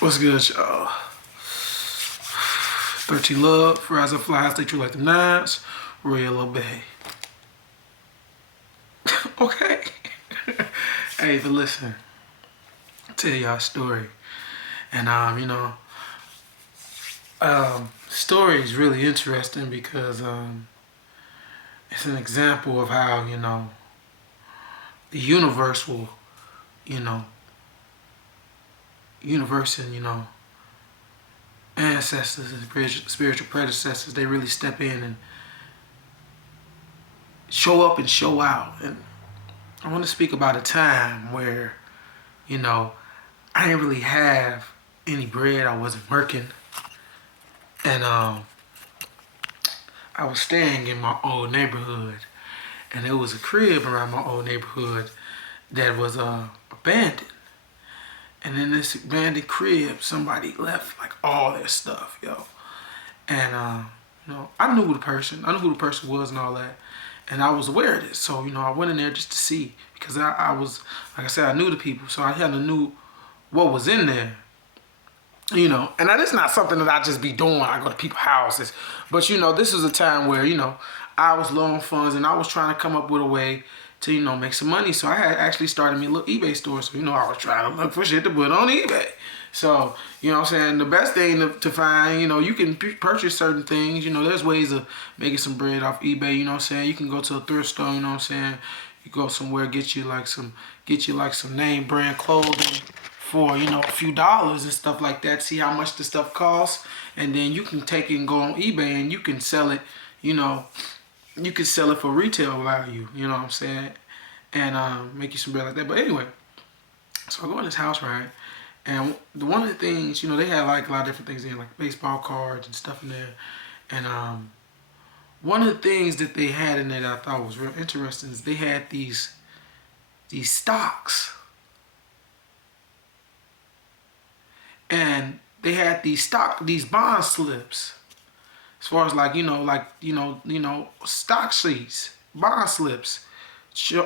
What's good, y'all? 13 Love, Rise Up Fly, Stay True Like the Nines, Real Obey. Okay. Hey, but listen, I'll tell y'all a story. And, story is really interesting because it's an example of how, the universe will, you know, universe and, ancestors and spiritual predecessors, they really step in and show up and show out. And I want to speak about a time where, I didn't really have any bread. I wasn't working. And I was staying in my old neighborhood. And there was a crib around my old neighborhood that was abandoned. And in this abandoned crib, somebody left like all their stuff, yo. And I knew the person. I knew who the person was and all that. And I was aware of this. So, I went in there just to see. Because I was, like I said, I knew the people. So I kind of knew what was in there. And that is not something that I just be doing. I go to people's houses. But, this was a time where, I was low on funds and I was trying to come up with a way to, make some money. So I had actually started me a little eBay store. So, I was trying to look for shit to put on eBay. So, what I'm saying? The best thing to find, you can purchase certain things. There's ways of making some bread off eBay, you know what I'm saying? You can go to a thrift store, you know what I'm saying? You go somewhere, get you like some name brand clothing for, a few dollars and stuff like that. See how much the stuff costs. And then you can take it and go on eBay and you can sell it, you can sell it for retail value, you know what I'm saying? And make you some bread like that. But anyway, so I go in this house, right? And one of the things, they had like a lot of different things in, like baseball cards and stuff in there. And one of the things that they had in there that I thought was real interesting is they had these stocks. And they had these bond slips. As far as stock sheets, bond slips,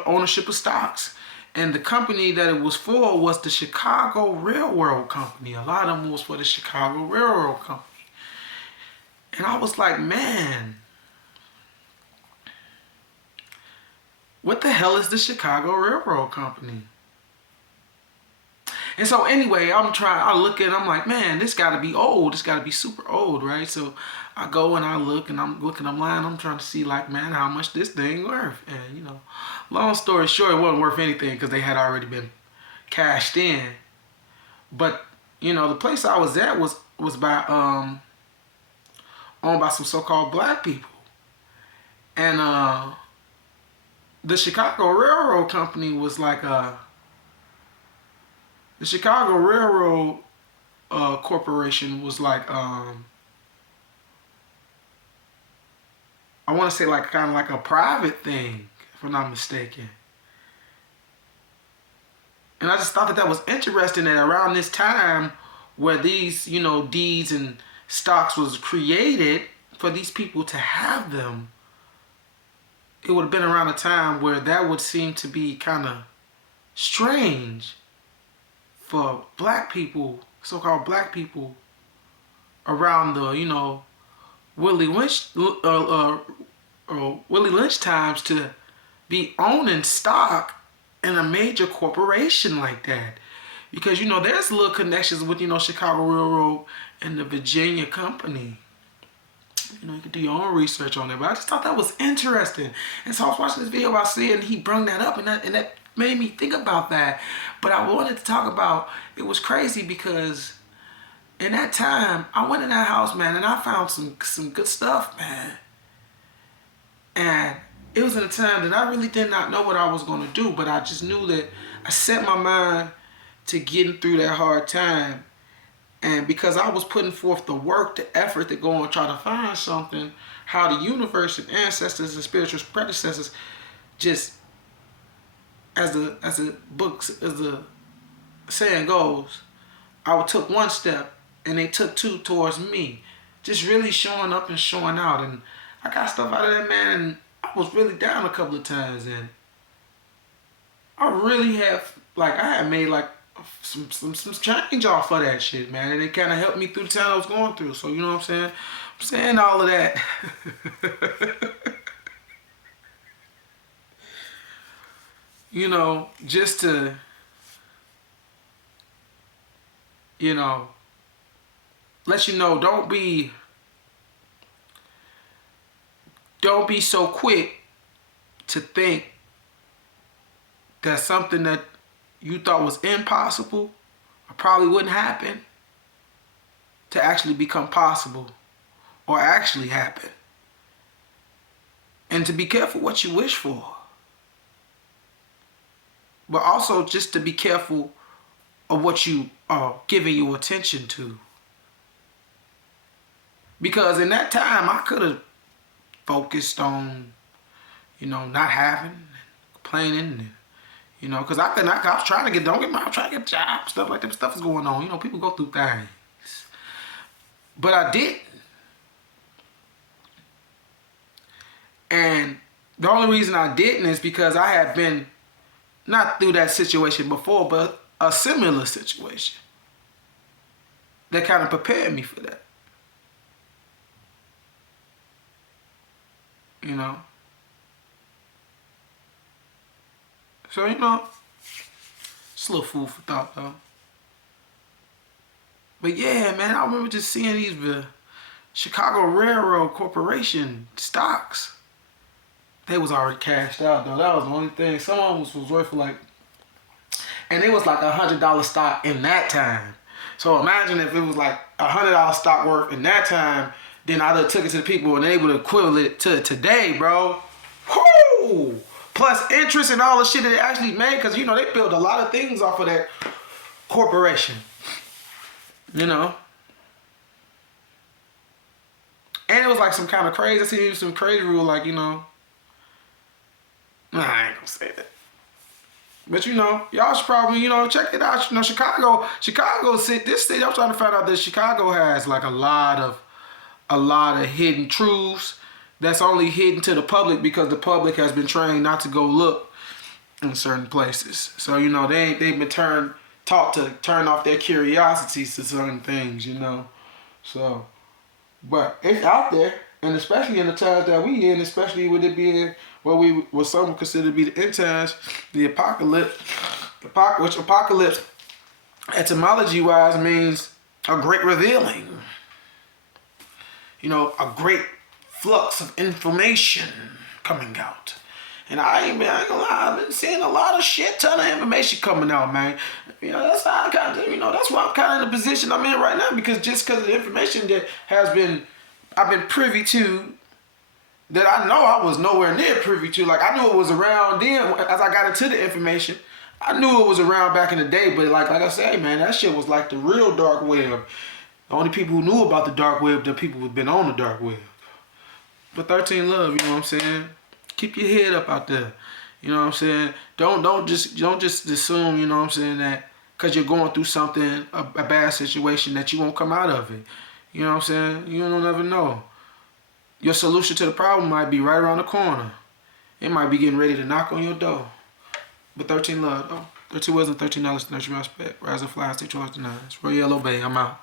ownership of stocks. And the company that it was for was the Chicago Railroad Company. A lot of them was for the Chicago Railroad Company. And I was like, man, what the hell is the Chicago Railroad Company? And so anyway, I look at it, I'm like, man, this gotta be old. This gotta be super old, right? So I go and I look and I'm looking online. I'm trying to see like, man, how much this thing worth. And long story short, it wasn't worth anything because they had already been cashed in. But, the place I was at was by owned by some so-called black people. And the Chicago Railroad Company was like the Chicago Railroad Corporation was like I want to say like kind of like a private thing, if I'm not mistaken. And I just thought that was interesting that around this time where these, deeds and stocks was created for these people to have them, it would have been around a time where that would seem to be kind of strange for black people, so-called black people, around the, Willie Lynch times to be owning stock in a major corporation like that. Because, there's little connections with, Chicago Railroad and the Virginia Company. You can do your own research on it. But I just thought that was interesting. And so I was watching this video about seeing he brought that up and that made me think about that. But I wanted to talk about, it was crazy because in that time, I went in that house, man, and I found some good stuff, man. And it was in a time that I really did not know what I was going to do, but I just knew that I set my mind to getting through that hard time. And because I was putting forth the work, the effort to go and try to find something, how the universe and ancestors and spiritual predecessors just, as the saying goes, I took one step and they took two towards me. Just really showing up and showing out. And I got stuff out of that, man, and I was really down a couple of times. And I really have, I had made like some change off of that shit, man. And it kind of helped me through the time I was going through. So, you know what I'm saying? I'm saying all of that. You know, just to, you know, let you know, don't be so quick to think that something that you thought was impossible or probably wouldn't happen to actually become possible or actually happen. And to be careful what you wish for. But also just to be careful of what you are giving your attention to. Because in that time, I could have focused on, you know, not having, complaining, and, you know, because I was trying to get, don't get me wrong, I was trying to get a job, stuff like that, stuff is going on. You know, people go through things. But I didn't. And the only reason I didn't is because I had been, not through that situation before, but a similar situation that kind of prepared me for that. You know? So, you know, it's a little food for thought, though. But yeah, man, I remember just seeing these Chicago Railroad Corporation stocks. They was already cashed out, though. That was the only thing. Some of them was worth like, and it was like $100 stock in that time. So imagine if it was like $100 stock worth in that time, then I would have took it to the people and they would equivalent it to today, bro. Whoo! Plus interest and all the shit that they actually made, because, you know, they built a lot of things off of that corporation. You know? And it was like some kind of crazy, I seen some crazy rule, like, you know, nah, I ain't gonna say that. But, you know, y'all should probably, you know, check it out. You know, Chicago, this city, I'm trying to find out that Chicago has like a lot of hidden truths that's only hidden to the public because the public has been trained not to go look in certain places. So, you know, they've been taught to turn off their curiosities to certain things, you know. So, but it's out there, and especially in the times that we in, especially with it being what some would consider to be the end times, the apocalypse, which apocalypse etymology-wise means a great revealing. You know, a great flux of information coming out. And I ain't gonna lie, I've been seeing a lot of shit, ton of information coming out, man. You know, that's how I got, you know, that's why I'm kind of in the position I'm in right now, because just because of the information that I've been privy to, that I know I was nowhere near privy to. Like, I knew it was around then as I got into the information. I knew it was around back in the day, but like I said, man, that shit was like the real dark web. The only people who knew about the dark web, the people who've been on the dark web. But 13 Love, you know what I'm saying? Keep your head up out there. You know what I'm saying? Don't just assume, you know what I'm saying, that because you're going through something, a bad situation, that you won't come out of it. You know what I'm saying? You don't ever know. Your solution to the problem might be right around the corner. It might be getting ready to knock on your door. But 13 Love, though. 13 wasn't $13 to nurture my respect. Rise and fly, stay true to 9. It's Royal Yellow Bay. I'm out.